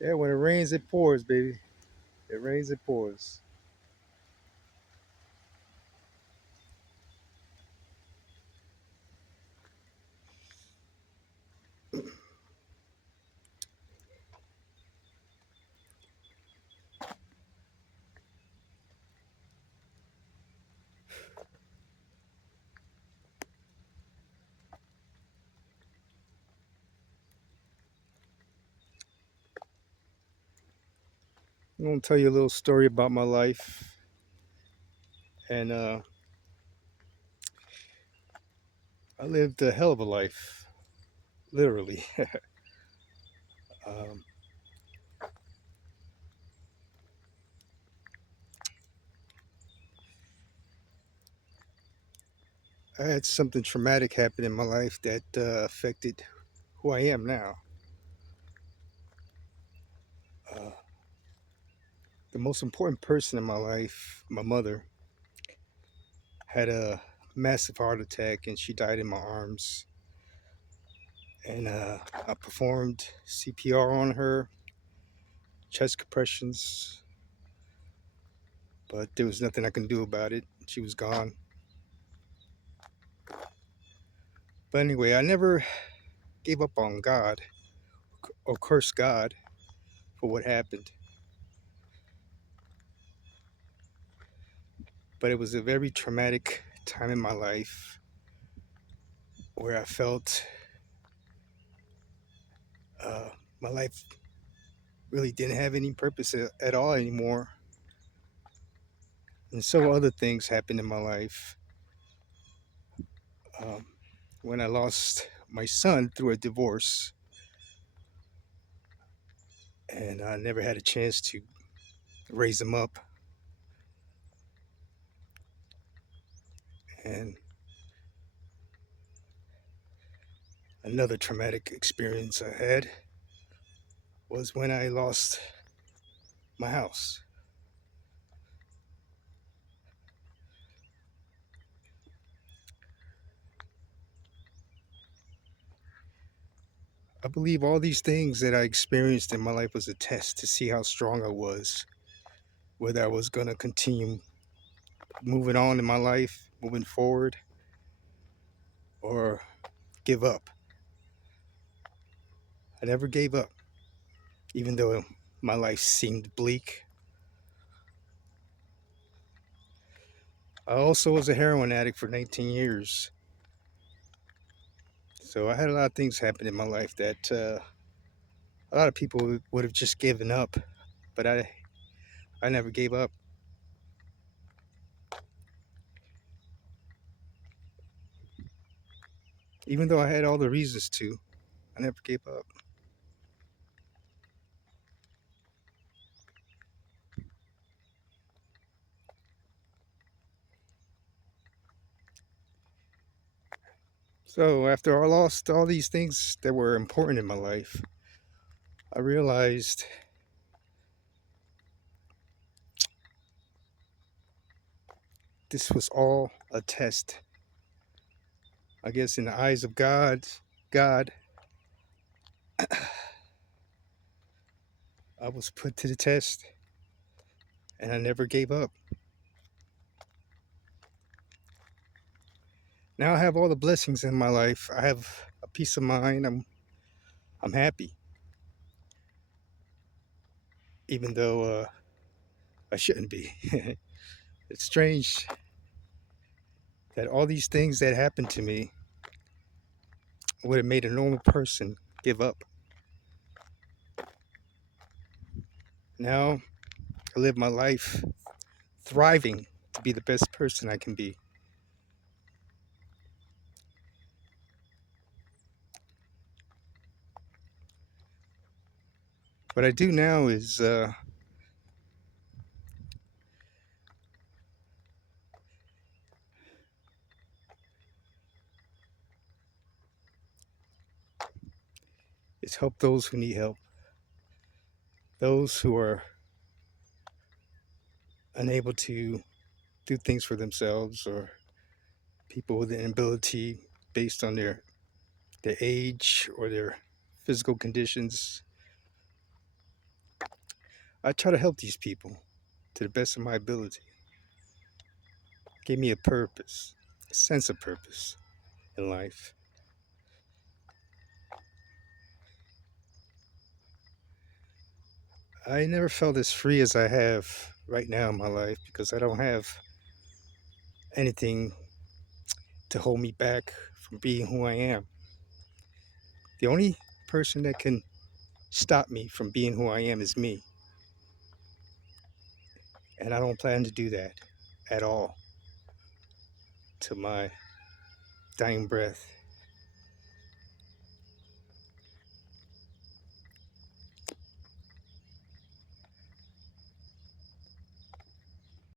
Yeah, when it rains, it pours, baby. It rains, it pours. I'm gonna tell you a little story about my life, and I lived a hell of a life, literally. um, I had something traumatic happen in my life that affected who I am now. Uh, the most important person in my life, my mother, had a massive heart attack, and she died in my arms. And I performed CPR on her, chest compressions, but there was nothing I can do about it. She was gone. But anyway, I never gave up on God or cursed God for what happened. But it was a very traumatic time in my life where I felt uh, my life really didn't have any purpose at all anymore. And so other things happened in my life. Um, when I lost my son through a divorce, and I never had a chance to raise him up. And another traumatic experience I had was when I lost my house. I believe all these things that I experienced in my life was a test to see how strong I was, whether I was going to continue moving on in my life, moving forward, or give up. I never gave up, even though my life seemed bleak. I also was a heroin addict for 19 years. So I had a lot of things happen in my life that a lot of people would have just given up, but I never gave up. Even though I had all the reasons to, I never gave up. So after I lost all these things that were important in my life, I realized this was all a test. I guess in the eyes of God, I was put to the test, and I never gave up. Now I have all the blessings in my life. I have a peace of mind. I'm happy, even though I shouldn't be. It's strange that all these things that happened to me would have made a normal person give up. Now I live my life thriving to be the best person I can be. What I do now is help those who need help, those who are unable to do things for themselves, or people with an ability based on their age or their physical conditions. I try to help these people to the best of my ability. Gave me a purpose, a sense of purpose in life. I never felt as free as I have right now in my life because I don't have anything to hold me back from being who I am. The only person that can stop me from being who I am is me. And I don't plan to do that at all to my dying breath.